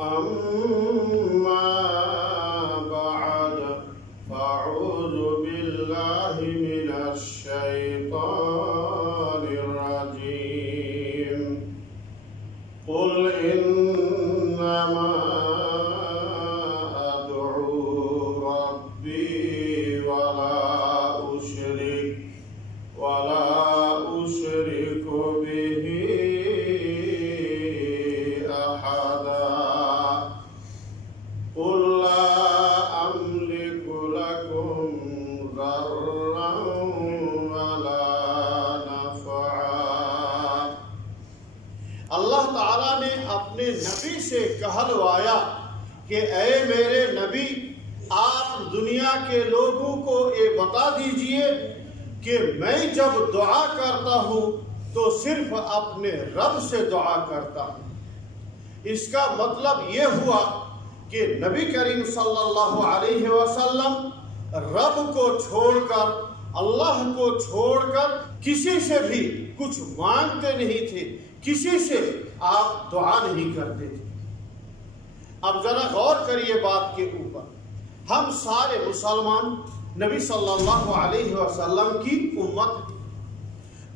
أما بعد فأعوذ بالله من الشيطان الرجيم قل إنما أدعو ربي ولا أشرك به أحدا قل لا أملك لكم ضرا ولا نفعا۔ اللہ تعالیٰ نے اپنے نبی سے کہلوایا کہ اے میرے نبی، آپ دنیا کے لوگوں کو یہ بتا دیجئے کہ میں جب دعا کرتا ہوں تو صرف اپنے رب سے دعا کرتا ہوں۔ اس کا مطلب یہ ہوا کہ نبی کریم صلی اللہ علیہ وسلم رب کو چھوڑ کر، اللہ کو چھوڑ کر کسی سے بھی کچھ مانگتے نہیں تھے، کسی سے آپ دعا نہیں کرتے تھے۔ اب ذرا غور کریے بات کے اوپر، ہم سارے مسلمان نبی صلی اللہ علیہ وسلم کی امت ہے،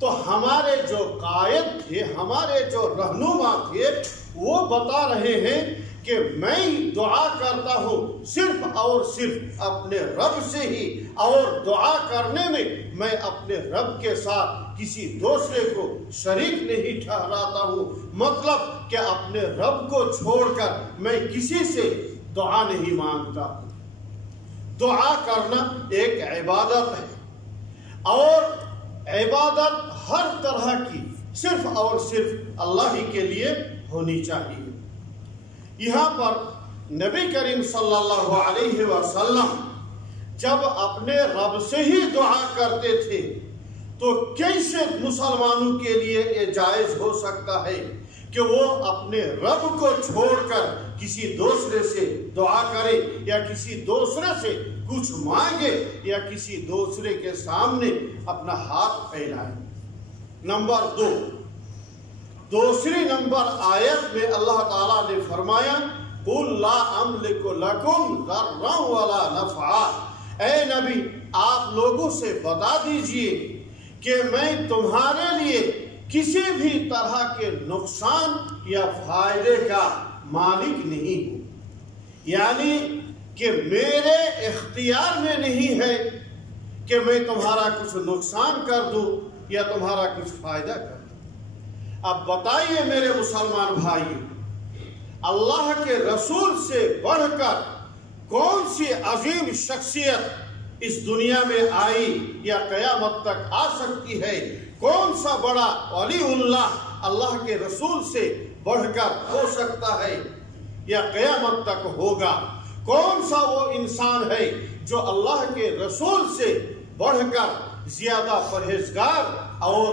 تو ہمارے جو قائد تھے، ہمارے جو رہنما تھے، وہ بتا رہے ہیں کہ میں دعا کرتا ہوں صرف اور صرف اپنے رب سے ہی، اور دعا کرنے میں میں اپنے رب کے ساتھ کسی دوسرے کو شریک نہیں ٹھہراتا ہوں۔ مطلب کہ اپنے رب کو چھوڑ کر میں کسی سے دعا نہیں مانگتا ہوں۔ دعا کرنا ایک عبادت ہے، اور عبادت ہر طرح کی صرف اور صرف اللہ ہی کے لیے ہونی چاہیے۔ یہاں پر نبی کریم صلی اللہ علیہ وسلم جب اپنے رب سے ہی دعا کرتے تھے تو کیسے مسلمانوں کے لیے یہ جائز ہو سکتا ہے کہ وہ اپنے رب کو چھوڑ کر کسی دوسرے سے دعا کرے، یا کسی دوسرے سے کچھ مانگے، یا کسی دوسرے کے سامنے اپنا ہاتھ پھیلائے۔ نمبر 2، دوسری نمبر آیت میں اللہ تعالیٰ نے فرمایا قُلْ لَا أَمْلِكُ لَكُمْ ضَرًّا وَلَا نَفْعًا۔ اے نبی، آپ لوگوں سے بتا دیجئے کہ میں تمہارے لیے کسی بھی طرح کے نقصان یا فائدے کا مالک نہیں ہوں، یعنی کہ میرے اختیار میں نہیں ہے کہ میں تمہارا کچھ نقصان کر دوں یا تمہارا کچھ فائدہ کر دوں۔ اب بتائیے میرے مسلمان بھائی، اللہ کے رسول سے بڑھ کر کون سی عظیم شخصیت اس دنیا میں آئی یا قیامت تک آ سکتی ہے؟ کون سا بڑا ولی اللہ اللہ کے رسول سے بڑھ کر ہو سکتا ہے یا قیامت تک ہوگا؟ کون سا وہ انسان ہے جو اللہ کے رسول سے بڑھ کر زیادہ پرہیزگار اور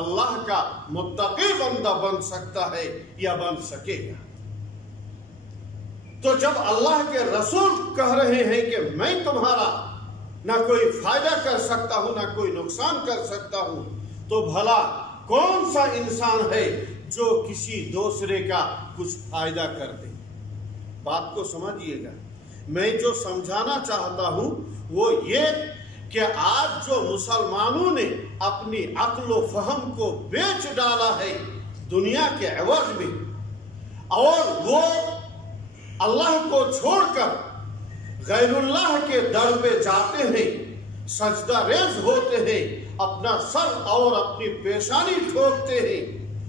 اللہ کا متقی بندہ بن سکتا ہے یا بن سکے گا؟ تو جب اللہ کے رسول کہہ رہے ہیں کہ میں تمہارا نہ کوئی فائدہ کر سکتا ہوں نہ کوئی نقصان کر سکتا ہوں، تو بھلا کون سا انسان ہے جو کسی دوسرے کا کچھ فائدہ کر دے؟ بات کو سمجھیے گا۔ میں جو سمجھانا چاہتا ہوں وہ یہ کہ آج جو مسلمانوں نے اپنی عقل و فہم کو بیچ ڈالا ہے دنیا کے عوض میں، اور وہ اللہ کو چھوڑ کر غیر اللہ کے در پہ جاتے ہیں، سجدہ ریز ہوتے ہیں، اپنا سر اور اپنی پیشانی ٹھوکتے ہیں،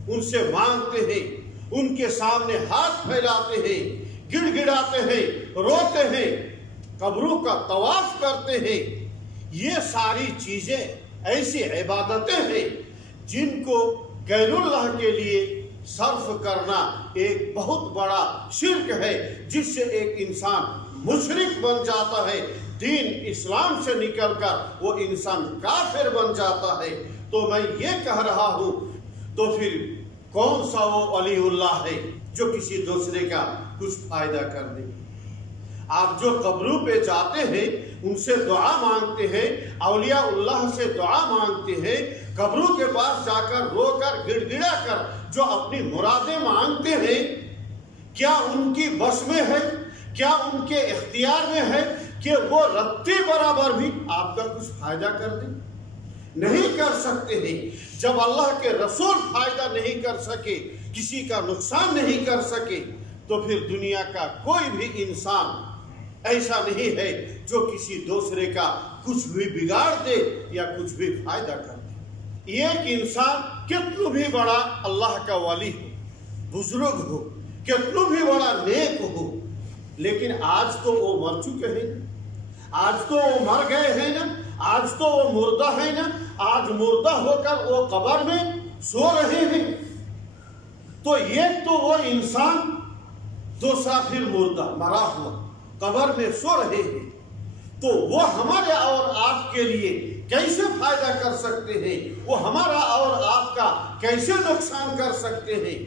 ان سے مانگتے ہیں، ان کے سامنے ہاتھ پھیلاتے ہیں، گڑ گڑاتے ہیں، روتے ہیں، قبروں کا طواف کرتے ہیں۔ یہ ساری چیزیں ایسی عبادتیں ہیں جن کو غیر اللہ کے لیے صرف کرنا ایک بہت بڑا شرک ہے، جس سے ایک انسان مشرک بن جاتا ہے، دین اسلام سے نکل کر وہ انسان کافر بن جاتا ہے۔ تو میں یہ کہہ رہا ہوں، تو پھر کون سا وہ ولی اللہ ہے جو کسی دوسرے کا کچھ فائدہ کر دے؟ آپ جو قبروں پہ جاتے ہیں، ان سے دعا مانگتے ہیں، اولیاء اللہ سے دعا مانگتے ہیں، قبروں کے پاس جا کر رو کر گڑ گڑا کر جو اپنی مرادیں مانگتے ہیں، کیا ان کی بس میں ہے، کیا ان کے اختیار میں ہے کہ وہ رتی برابر بھی آپ کا کچھ فائدہ کر دیں؟ نہیں کر سکتے ہیں۔ جب اللہ کے رسول فائدہ نہیں کر سکے، کسی کا نقصان نہیں کر سکے، تو پھر دنیا کا کوئی بھی انسان ایسا نہیں ہے جو کسی دوسرے کا کچھ بھی بگاڑ دے یا کچھ بھی فائدہ کر دے۔ ایک انسان کتنا بھی بڑا اللہ کا ولی ہو، بزرگ ہو، کتنا بھی بڑا نیک ہو، لیکن آج تو وہ مر چکے ہیں، آج تو وہ مر گئے ہیں نا، آج تو وہ مردہ ہے نا، آج مردہ ہو کر وہ قبر میں سو رہے ہیں۔ تو ایک تو وہ انسان، دوسرا پھر مردہ مرا ہوا قبر میں سو رہے ہیں، تو وہ ہمارے اور آپ کے لیے کیسے فائدہ کر سکتے ہیں؟ وہ ہمارا اور آپ کا کیسے نقصان کر سکتے ہیں؟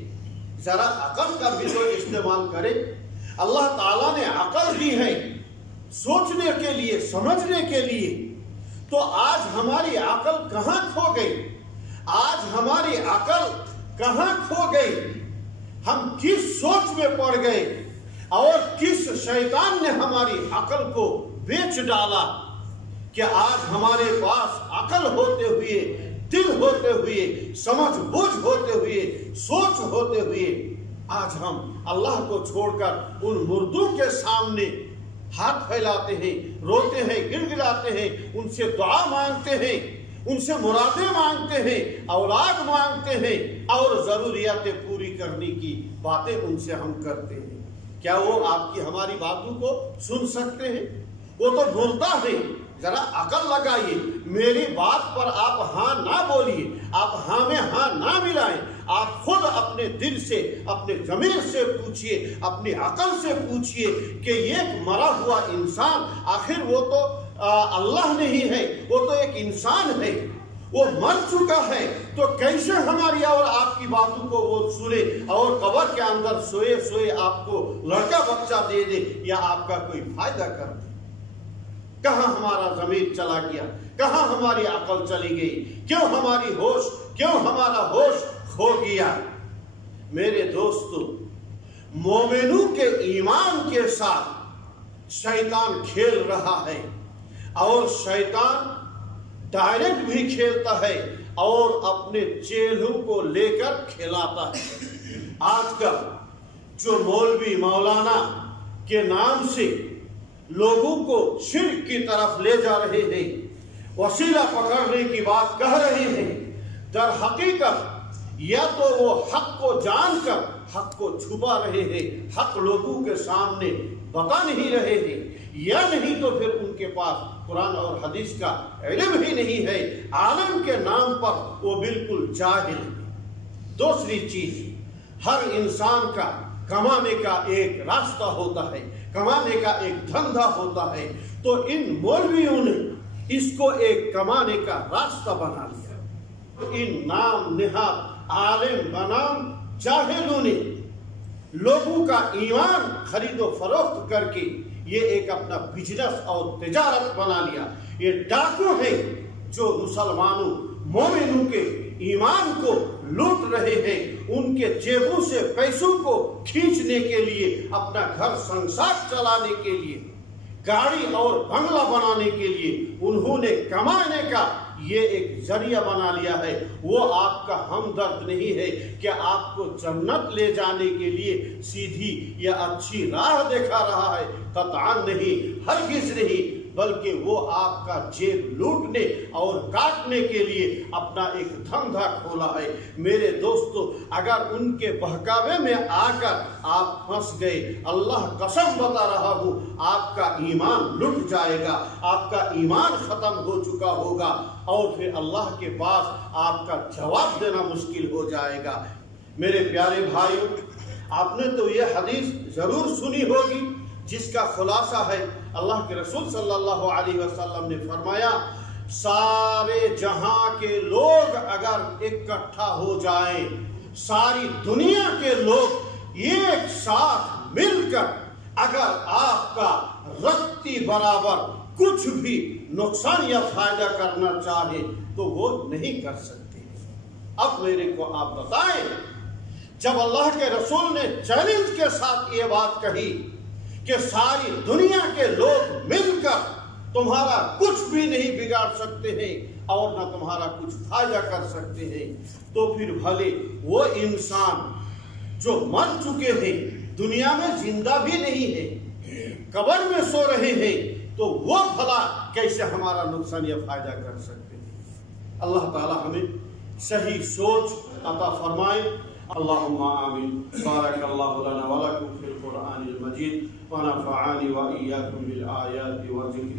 ذرا عقل کا بھی تو استعمال کرے۔ اللہ تعالیٰ نے عقل دی ہے سوچنے کے لیے، سمجھنے کے لیے، تو آج ہماری عقل کہاں کھو گئی؟ آج ہماری عقل کہاں کھو گئی؟ ہم کس سوچ میں پڑ گئے اور کس شیطان نے ہماری عقل کو بیچ ڈالا کہ آج ہمارے پاس عقل ہوتے ہوئے، دل ہوتے ہوئے، سمجھ بوجھ ہوتے ہوئے، سوچ ہوتے ہوئے، آج ہم اللہ کو چھوڑ کر ان مردوں کے سامنے ہاتھ پھیلاتے ہیں، روتے ہیں، گڑ گڑاتے ہیں، ان سے دعا مانگتے ہیں، ان سے مرادیں مانگتے ہیں، اولاد مانگتے ہیں، اور ضروریاتیں پوری کرنے کی باتیں ان سے ہم کرتے ہیں۔ کیا وہ آپ کی ہماری باتوں کو سن سکتے ہیں؟ وہ تو مردہ ہے۔ ذرا عقل لگائیے، میری بات پر آپ ہاں نہ بولیے، آپ ہاں میں ہاں نہ ملائیں، آپ خود اپنے دل سے، اپنے ضمیر سے پوچھئے، اپنی عقل سے پوچھئے کہ ایک مرا ہوا انسان، آخر وہ تو اللہ نہیں ہے، وہ تو ایک انسان ہے، وہ مر چکا ہے، تو کیسے ہماری اور آپ کی باتوں کو وہ سنے اور قبر کے اندر سوئے سوئے آپ کو لڑکا بچہ دے دے یا آپ کا کوئی فائدہ کر دے؟ کہاں ہمارا ضمیر چلا گیا؟ کہاں ہماری عقل چلی گئی؟ کیوں ہماری ہوش، کیوں ہمارا ہوش کھو گیا؟ میرے دوستو، مومنوں کے ایمان کے ساتھ شیطان کھیل رہا ہے، اور شیطان ڈائریکٹ بھی کھیلتا ہے اور اپنے چیلوں کو لے کر کھلاتا ہے۔ آج کل جو مولوی مولانا کے نام سے لوگوں کو شرک کی طرف لے جا رہے ہیں، وسیلہ پکڑنے کی بات کہہ رہے ہیں، در حقیقت یا تو وہ حق کو جان کر حق کو چھپا رہے ہیں، حق لوگوں کے سامنے بتا نہیں رہے ہیں، یا نہیں تو پھر ان کے پاس قرآن اور حدیث کا علم ہی نہیں ہے، عالم کے نام پر وہ بالکل جاہل ہے۔ دوسری چیز، ہر انسان کا کمانے کا ایک راستہ ہوتا ہے، کمانے کا ایک دھندا ہوتا ہے، تو ان مولویوں نے اس کو ایک کمانے کا راستہ بنا لیا۔ ان نام نہاد عالم بنام جاہلوں نے لوگوں کا ایمان خرید و فروخت کر کے یہ ایک اپنا بزنس اور تجارت بنا لیا۔ یہ ڈاکو ہیں جو مسلمانوں، مومنوں کے ایمان کو لوٹ رہے ہیں، ان کے جیبوں سے پیسوں کو کھینچنے کے لیے، اپنا گھر سنسار چلانے کے لیے، گاڑی اور بنگلہ بنانے کے لیے انہوں نے کمانے کا یہ ایک ذریعہ بنا لیا ہے۔ وہ آپ کا ہمدرد نہیں ہے کہ آپ کو جنت لے جانے کے لیے سیدھی یا اچھی راہ دکھا رہا ہے، قطعاً نہیں، ہرگز نہیں، بلکہ وہ آپ کا جیب لوٹنے اور کاٹنے کے لیے اپنا ایک دھندا کھولا ہے۔ میرے دوستو، اگر ان کے بہکاوے میں آ کر آپ پھنس گئے، اللہ قسم بتا رہا ہوں، آپ کا ایمان لٹ جائے گا، آپ کا ایمان ختم ہو چکا ہوگا، اور پھر اللہ کے پاس آپ کا جواب دینا مشکل ہو جائے گا۔ میرے پیارے بھائیوں، آپ نے تو یہ حدیث ضرور سنی ہوگی جس کا خلاصہ ہے، اللہ کے رسول صلی اللہ علیہ وسلم نے فرمایا، سارے جہاں کے لوگ اگر اکٹھا ہو جائیں، ساری دنیا کے لوگ ایک ساتھ مل کر اگر آپ کا رتی برابر کچھ بھی نقصان یا فائدہ کرنا چاہے تو وہ نہیں کر سکتے۔ اب میرے کو آپ بتائیں جب اللہ کے رسول نے چیلنج کے ساتھ یہ بات کہی کہ ساری دنیا کے لوگ مل کر تمہارا کچھ بھی نہیں بگاڑ سکتے ہیں اور نہ تمہارا کچھ فائدہ کر سکتے ہیں، تو پھر بھلے وہ انسان جو مر چکے ہیں، دنیا میں زندہ بھی نہیں ہے، قبر میں سو رہے ہیں، تو وہ بھلا کیسے ہمارا نقصان یا فائدہ کر سکتے ہیں؟ اللہ تعالی ہمیں صحیح سوچ عطا فرمائے۔ اللہم آمین۔ بارک اللہ لنا ولکم فی القرآن المجید ونفعنی وإیاکم بالآیات وذکر